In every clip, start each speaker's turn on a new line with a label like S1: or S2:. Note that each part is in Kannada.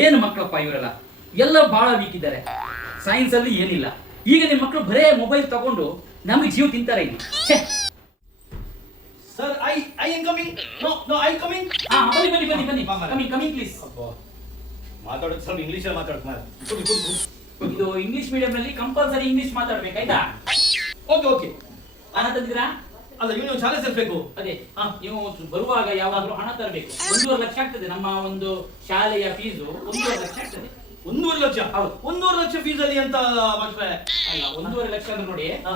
S1: ಏನು ಮಕ್ಕಳಪ್ಪ ಇವರೆಲ್ಲ? ಎಲ್ಲ ಭಾಳ ವೀಕ್ ಇದ್ದಾರೆ. ಸೈನ್ಸ್ ಅಲ್ಲಿ ಏನಿಲ್ಲ. ಈಗ ನಿಮ್ಮ ಮಕ್ಕಳು ಬರೇ ಮೊಬೈಲ್ ತಗೊಂಡು ನಮಗೆ ಜೀವ ತಿಂತಾರೆ ಇಲ್ಲಿ.
S2: Sir I I am coming no no I coming
S1: ಆ ಬನ್ನಿ ಬನ್ನಿ ಬನ್ನಿ ಬನ್ನಿ. ಕಮಿಂಗ್ ಕಮಿಂಗ್ ಪ್ಲೀಸ್
S2: ಮಾತಾಡೋದು ಸ್ವಲ್ಪ ಇಂಗ್ಲಿಷ್ ಅಲ್ಲಿ ಮಾತಾಡೋದು ಕೂತ್ಕೊ.
S1: ಇದು ಇಂಗ್ಲಿಷ್ ಮೀಡಿಯಂ ಅಲ್ಲಿ ಕಂಪಲ್ಸರಿ ಇಂಗ್ಲಿಷ್ ಮಾತಾಡ್ಬೇಕಾಯ್ತಾ
S2: ಓಕೆ ಓಕೆ
S1: ಅನ್ನ ತಂದಿರಾ
S2: ಅಲ್ಲ ಇವನು ಶಾಲೆ ಸೇರ್ಬೇಕು
S1: ಅದೇ
S2: ಹಾ.
S1: ನೀವು ಬರುವಾಗ ಯಾವಾಗಲೂ ಹಣ ತರಬೇಕು ಒಂದೂವರೆ ಲಕ್ಷ ಆಗ್ತದೆ ನಮ್ಮ ಒಂದು ಶಾಲೆಯ ಫೀಸು ಒಂದೂವರೆ ಲಕ್ಷ ಆಗ್ತದೆ
S2: ಒಂದೂವರೆ ಲಕ್ಷ
S1: ಹೌದು.
S2: ಒಂದೂವರೆ ಲಕ್ಷ ಫೀಸ್ ಅಲ್ಲಿ ಅಂತ ಮಾಸ್ಟ್ರೆ
S1: ಅಲ್ಲ ಒಂದೂವರೆ ಲಕ್ಷ ಅಂದ್ರೆ ನೋಡಿ
S2: ಹಾ.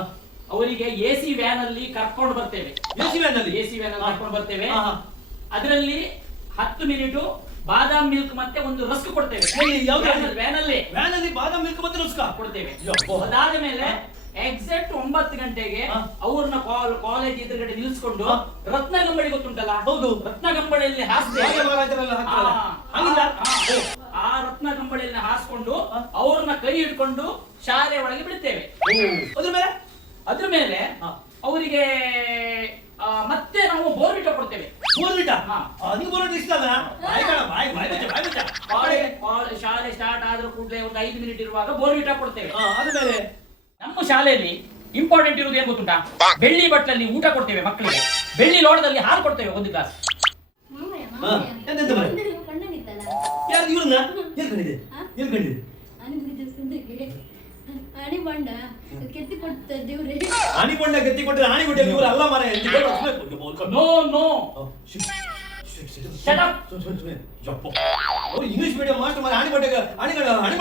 S1: ಅವರಿಗೆ ಎ ಸಿ ವ್ಯಾನ್ ಅಲ್ಲಿ ಕರ್ಕೊಂಡು ಬರ್ತೇವೆ
S2: AC van ಅಲ್ಲಿ?
S1: ಎ ಸಿ ವ್ಯಾನ್ ಅಲ್ಲಿ
S2: ಹಾ.
S1: ಕರ್ಕೊಂಡು ಬರ್ತೇವೆ
S2: ಹಾ, ಹಾ.
S1: ಅದರಲ್ಲಿ ಹತ್ತು ಮಿನಿಟ್ ಬಾದಾಮ್ ಮಿಲ್ಕ್ ಮತ್ತೆ ಒಂದು ರಸ್ಕ್ ಕೊಡ್ತೇವೆ
S2: ಎಲ್ಲಿ?
S1: ವ್ಯಾನ್ ಅಲ್ಲಿ
S2: ವ್ಯಾನ್ ಅಲ್ಲಿ ಬಾದಾಮ್ ಮಿಲ್ಕ್ ಮತ್ತೆ ರಸ್ಕ
S1: ಕೊಡ್ತೇವೆ. ಅದಾದ ಮೇಲೆ. ಎಕ್ಸಾಕ್ಟ್ ಒಂಬತ್ತು ಗಂಟೆಗೆ ಅವ್ರನ್ನ ಕಾಲೇಜ್ ಎದುರುಗಡೆ ನಿಲ್ಸ್ಕೊಂಡು
S2: ರತ್ನ
S1: ರತ್ನಗಂಬಳಿ ಗೊತ್ತುಂಟಲ್ಲ?
S2: ಹೌದು. ರತ್ನ ಹಾಕ್ತಾರಲ್ಲ.
S1: ಆ, ರತ್ನ ಕಂಬಳಿಯನ್ನ ಹಾಸ್ಕೊಂಡು. ಅವ್ರನ್ನ ಕೈ ಹಿಡ್ಕೊಂಡು ಶಾಲೆ ಒಳಗೆ ಬಿಡ್ತೇವೆ.
S2: ಅದ್ರ ಮೇಲೆ?
S1: ಅದ್ರ ಮೇಲೆ ಅವರಿಗೆ ಮತ್ತೆ ನಾವು ಬೋರ್ವಿಟ ಕೊಡ್ತೇವೆ.
S2: ಬೋರ್ವಿಟ. ನೀವು ಇಷ್ಟ ಅಲ್ಲ?
S1: ಶಾಲೆ ಸ್ಟಾರ್ಟ್ ಆದ್ರೂ ಕೂಡಲೇ ಒಂದು ಐದು ಮಿನಿಟ್ ಇರುವಾಗ ಬೋರ್ವಿಟ ಕೊಡ್ತೇವೆ. ಶಾಲೆಯಲ್ಲಿ ಇಂಪಾರ್ಟೆಂಟ್ ಇರುವುದು ಏನ್ ಗೊತ್ತುಂಟಾ? ಬೆಳ್ಳಿ ಬಟ್ಟಲಲ್ಲಿ ಊಟ ಕೊಡ್ತೇವೆ ಮಕ್ಕಳಿಗೆ. ಬೆಳ್ಳಿ ಲೋಡದಲ್ಲಿ ಹಾಲು ಕೊಡ್ತೇವೆ ಒಂದು ಗ್ಲಾಸ್.
S3: ಬಂಡ
S2: ಆಣಿ ಕೊಂಡ ಗತ್ತಿ ಕೊಟ್ಟರೆ ಆಣಿ ಕೊಟ್ಟೆ ಇವರು ಅಲ್ಲ ಮರ
S1: no no.
S2: English medium master ಬಟ್ಟೆ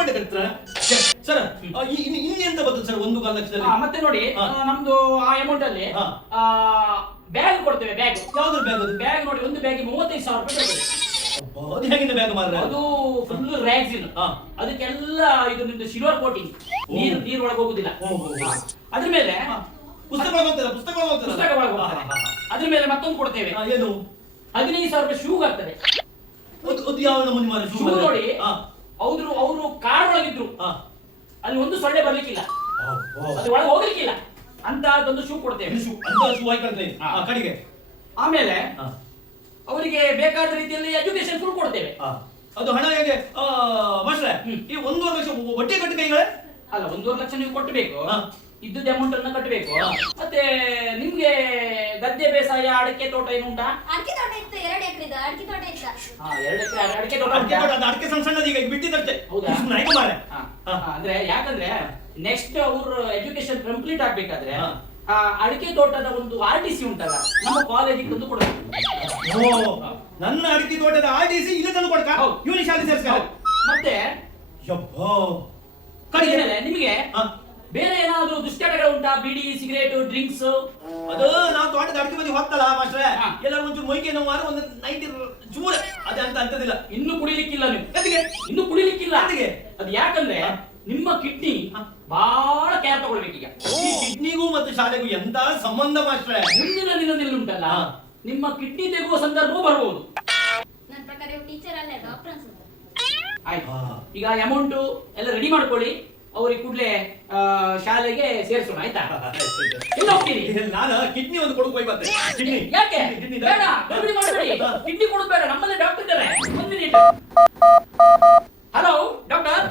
S2: ಬಟ್ಟೆ ಕಟ್ತಾರ? ಸರ್ ಬರ್ತದೆ ಸರ್ ಒಂದು ಲಕ್ಷದಲ್ಲಿ
S1: ಮತ್ತೆ ನೋಡಿ ನಮ್ದು ಆ ಅಮೌಂಟ್ ಅಲ್ಲಿ. ಬ್ಯಾಗ್ ಕೊಡ್ತೇವೆ ಬ್ಯಾಗ್
S2: ಯಾವ್ದು ಬ್ಯಾಗ್ ಅದು?
S1: ಬ್ಯಾಗ್ ನೋಡಿ ಒಂದು ಬ್ಯಾಗ್ ಮೂವತ್ತೈದು ಸಾವಿರ ರೂಪಾಯಿ
S2: ಅದು ಹೇಗಿನ ಬ್ಯಾಗ್ ಮಾರ
S1: ಅದು ಫುಲ್ ರ್ಯಾಗ್ಸಿನ್. ಅದಕ್ಕೆಲ್ಲ ಇದು ನಿಮ್ದು ಸಿಲ್ವರ್ ಕೋಟಿಂಗ್ ನೀರು ನೀರು ಒಳಗೆ ಹೋಗುದಿಲ್ಲ. ಅದ್ರ ಮೇಲೆ
S2: ಪುಸ್ತಕಗಳು ಪುಸ್ತಕಗಳು ಹೋಗ್ತಾರೆ?
S1: ಪುಸ್ತಕ ಒಳಗೆ ಹೋಗ್ತದೆ. ಅದ್ರ ಮೇಲೆ ಮತ್ತೊಂದು ಕೊಡ್ತೇವೆ.
S2: ಏನು?
S1: ಹದಿನೈದು ಸಾವಿರ ರೂಪಾಯಿ ಶೂ ಆಗ್ತದೆ
S2: ಅದು ಅದು ಯಾವ ನಮೂನಿ ಮಾರ
S1: ಶೂ ನೋಡಿ ಅವರು ಅವರು ಕಾರ್ ಒಳಗಿದ್ರು. ಅಲ್ಲಿ ಒಂದು ಸೊಳ್ಳೆ ಬರ್ಲಿಕ್ಕಿಲ್ಲ. ಅದು ಒಳಗೆ ಹೋಗ್ಲಿಕ್ಕಿಲ್ಲ. ಅಂತ ಒಂದು ಶೂ ಕೊಡ್ತೇವೆ.
S2: ಅಂತ ಶೂ ಹಾಕೊಂಡ್ರೆ
S1: ಹಾ.
S2: ಕಡೆಗೆ.
S1: ಆಮೇಲೆ. ಅವರಿಗೆ ಬೇಕಾದ ರೀತಿಯಲ್ಲಿ ಎಜುಕೇಶನ್ ಫುಲ್ ಕೊಡ್ತೇವೆ.
S2: ಅದು ಹಣ ಹೇಗೆ? ಆ, ಮಾಸ್ಟ್ರೆ. ಈ ಒಂದೂವರೆ ಲಕ್ಷ ಒಟ್ಟಿ ಕಟ್ಟಿ ಕೈಗಳೇ?
S1: ಅಲ್ಲ ಒಂದೂವರೆ ಲಕ್ಷ ನೀವು ಕೊಟ್ಟಬೇಕು. ಇದ್ದದ ಅಮೌಂಟ್ ಅನ್ನ ಕಟ್ಟಬೇಕು ಮತ್ತೆ ನಿಮ್ಗೆ ಗದ್ದೆ ಬೇಸಾಯ ಅಡಿಕೆ ತೋಟ ಏನು ಉಂಟಾ?
S3: ಅಡಿಕೆ ತೋಟ ಎರಡು ಅಡಿಕೆ ತೋಟ ಇತ್ತ
S1: ಹಾ, ಎರಡು ಎಕರೆ ಅಡಿಕೆ ತೋಟ
S2: ಅಡಿಕೆ ತೋಟ, ಅದು ಅಡಿಕೆ ಸಣ್ಣ ಸಣ್ಣದು ಈಗ ಬಿಟ್ಟಿದ್ದಷ್ಟೇ.
S1: ಹೌದಾ? ಅಂದ್ರೆ ಯಾಕಂದ್ರೆ ನೆಕ್ಸ್ಟ್ ಅವ್ರ ಎಜುಕೇಶನ್ ಕಂಪ್ಲೀಟ್ ಆಗ್ಬೇಕಾದ್ರೆ. ಆ ಅಡಿಕೆ ತೋಟದ ಒಂದು ಆರ್ ಟಿ ಸಿ ಉಂಟಲ್ಲ ನಮ್ಮ ಕಾಲೇಜಿಗೆ ತಂದು ಕೊಡಬೇಕು.
S2: ಓ, ನನ್ನ ಅಡಿಕೆ ತೋಟದ ಆರ್ ಟಿ ಸಿ ಇಲ್ಲಿ ತಂದು ಕೊಡ್ಕ? ಇವನಿಗೆ ಶಾಲೆ ಸೇರ್ಸ್ಕ?
S1: ಮತ್ತೆ ಕಡೆಗೆ ನಿಮಗೆ
S2: ಹಾ.
S1: ಬೇರೆ ಏನಾದ್ರೂ ದುಶ್ಚಟಗಳು ಉಂಟಾ? ಬಿಡಿ ಸಿಗರೇಟ್ ಡ್ರಿಂಕ್ಸ್?
S2: ಅದು ನಾವು ತೋಟದ ಅಡಿಕೆ ಬದಿ ಹೊತ್ತಲ್ಲ ಮಾಸ್ಟ್ರೆ. ಎಲ್ಲರೂ ಒಂಚೂರು ಮೊಯ್ಕೆ ನೋವು ಮಾರು ಒಂದು ನೈಟ್ ಚೂರ. ಅದೇ ಅಂತ ಅಂತದಿಲ್ಲ
S1: ಇನ್ನು ಕುಡಿಲಿಕ್ಕಿಲ್ಲ ನೀವು. ಇನ್ನು ಕುಡಿಲಿಕ್ಕಿಲ್ಲ.
S2: ಅದಕ್ಕೆ
S1: ಅದು ಯಾಕಂದ್ರೆ ನಿಮ್ಮ ಕಿಡ್ನಿ. ಬಹಳ ಕೇರ್ ತಗೊಳ್ಬೇಕೀಗ
S2: ಈ ಕಿಡ್ನಿಗೂ ಮತ್ತು ಶಾಲೆಗೂ ಎಂತ ಸಂಬಂಧ ಮಾಸ್ಟ್ರೆ?
S1: ಮುಂದಿನ ದಿನದಲ್ಲಿ ಉಂಟಲ್ಲ. ನಿಮ್ಮ ಕಿಡ್ನಿ ತೆಗುವ ಸಂದರ್ಭವೂ ಬರಬಹುದು
S3: ನನ್ನ ಪ್ರಕಾರ ಇವ್ ಟೀಚರ್ ಅಲ್ಲ ಡಾಕ್ಟರ್ ಅನ್ಸುತ್ತೆ.
S1: ಆಯ್ತು. ಈಗ ಅಮೌಂಟ್ ಎಲ್ಲ ರೆಡಿ ಮಾಡ್ಕೊಳ್ಳಿ. ಅವ್ರಿಗೆ ಕೂಡಲೇ ಶಾಲೆಗೆ ಸೇರಿಸೋಣ ಆಯ್ತಾ? ಎಲ್ಲ ಹೋಗ್ತೀರಿ
S2: ನಾನು ಕಿಡ್ನಿ ಒಂದು ಕೊಡಕ್ ಹೋಗಿ ಬರ್ತೆ ಕಿಡ್ನಿ.
S1: ಯಾಕೆ?
S2: ಕಿಡ್ನಿ
S1: ಬೇಡ ಗಡಿಬಿಡಿ ಮಾಡಬೇಡಿ ಕಿಡ್ನಿ ಕೊಡೋದು ಬೇಡ ನಮ್ಮಲ್ಲಿ ಡಾಕ್ಟರ್ ಇದ್ದಾರೆ. ಬಂದಿರಿ ಹಲೋ ಡಾಕ್ಟರ್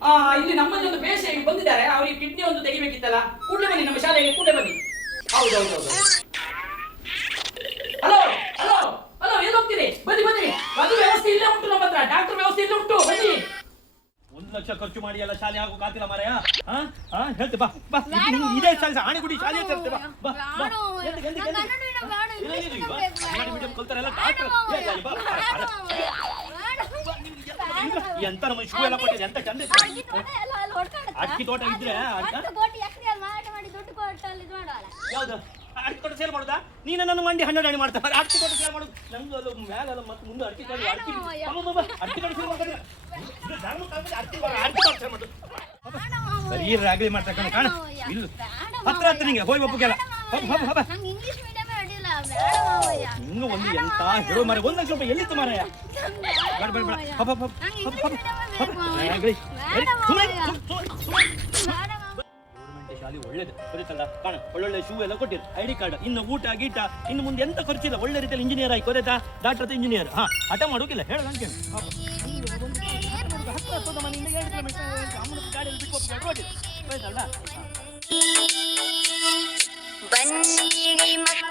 S1: ಆ, ಇಲ್ಲಿ ನಮ್ಮಲ್ಲಿ ಒಂದು ಪೇಷೆಂಟ್ ಬಂದಿದ್ದಾರೆ. ಅವರಿಗೆ ಕಿಡ್ನಿ ಒಂದು ತೆಗಿಬೇಕಿತ್ತಲ್ಲ. ಕೂಡಲೇ ಬನ್ನಿ ನಮ್ಮ ಶಾಲೆಗೆ ಕೂಡಲೇ ಬನ್ನಿ. ಹೌದು ಹೌದು ಹೌದು. ಹಲೋ ಹಲೋ ಹಲೋ ಎಲ್ಲಿ ಹೋಗ್ತೀರಿ? ಬನ್ನಿ ಬನ್ನಿ. ಅದು ವ್ಯವಸ್ಥೆ ಇಲ್ಲ ಉಂಟು
S2: ಲಕ್ಷ ಖರ್ಚು ಮಾಡಿ ಎಲ್ಲ ಶಾಲೆ ಹಾಕು ಕಾತಿಲ್ಲ ಮಾರಾಯ. ಹಾ ಹಾ ಹೇಳ್ತೆ ಬಾ ಬಾ. ಇದು- ಇದೇ ಶಾಲೆ ಆಣಿಗುಡಿ ಶಾಲೆ ಸೇರ್ತೆ ಬಾ ಬಾ ಬಾ. ಎಲ್ಲಿ-. ಏ, ಬಾ. ಎಂತ ನಮ್ಮ ಶೂ ಎಲ್ಲ ಕೊಟ್ಟಿದೆ? ಎಂತ ಚಂದ. ಅಕ್ಕಿ ತೋಟ ಇದ್ರೆ? ಯಾವ್ದು? ಅಡಿಕೆ ತೋಟ ಸೇಲ್ ಮಾಡುದಾ? ನೀನು ನನ್ನ ಮಂಡಿ ಹನ್ನೆರಡು ಅಡಿ ಮಾಡ್ತಾರೆ ಅಡಿಕೆ ತೋಟ ಸೇಲ್ ಮಾಡುದು ನಂದು ಅದು ಮ್ಯಾಗಲ್ಲ ಮತ್ತೆ ಮುಂದೆ ಅಡಿಕೆ ತೋಟ ಅಡಿಕೆ ಅಡಿಕೆ ತೋಟ. ಸೇಲ್ ಮಾಡ್ತಾರೆ ಈ ರಾಗಲಿ ಮಾಡ್ತಕ್ಕಂಥ ಕಾಣ ಇಲ್ಲ. ಹತ್ರ ಹತ್ರ ನಿಂಗೆ, ಹೋಯ್ ಒಪ್ಪಗೆಲ್ಲ ಹೋಗ್ ಇನ್ನು ಒಂದು ಎಂತ ಹೇಳೋ ಮರ ಒಂದು ಸ್ವಲ್ಪ ಎಲ್ಲಿತ್ತು ಮಾರಾಯ ಬೇಡ ಬೇಡ ಬೇಡ. ಹಬ್ಬ ಹಬ್ಬ ಶಾಲೆ ಒಳ್ಳೇದು ಗೊತ್ತಲ್ಲ ಕಾಣ, ಒಳ್ಳೊಳ್ಳೆ ಶೂ ಎಲ್ಲ ಕೊಟ್ಟಿರು. ಡಿ ಕಾರ್ಡ್ ಇನ್ನು ಊಟ, ಗೀಟ, ಇನ್ನು ಮುಂದೆ ಎಂತ ಖರ್ಚಿಲ್ಲ, ಒಳ್ಳೆ ರೀತಿಯಲ್ಲಿ ಇಂಜಿನಿಯರ್ ಆಗಿ ಕೊರೆತಾ, ಡಾಕ್ಟರ್ ಇಂಜಿನಿಯರ್ ಹಾ, ಹಠ ಮಾಡೋಕಿಲ್ಲ ಹೇಳೋದು ಅಂತೇಳಿ ನಮ್ಮ ಮನೆಯಿಂದ ಎರಡು ಕಿಲೋಮೀಟರ್ ಅಮ್ಮನ
S4: ಬನ್ನಿ ಮಕ್ಕಳು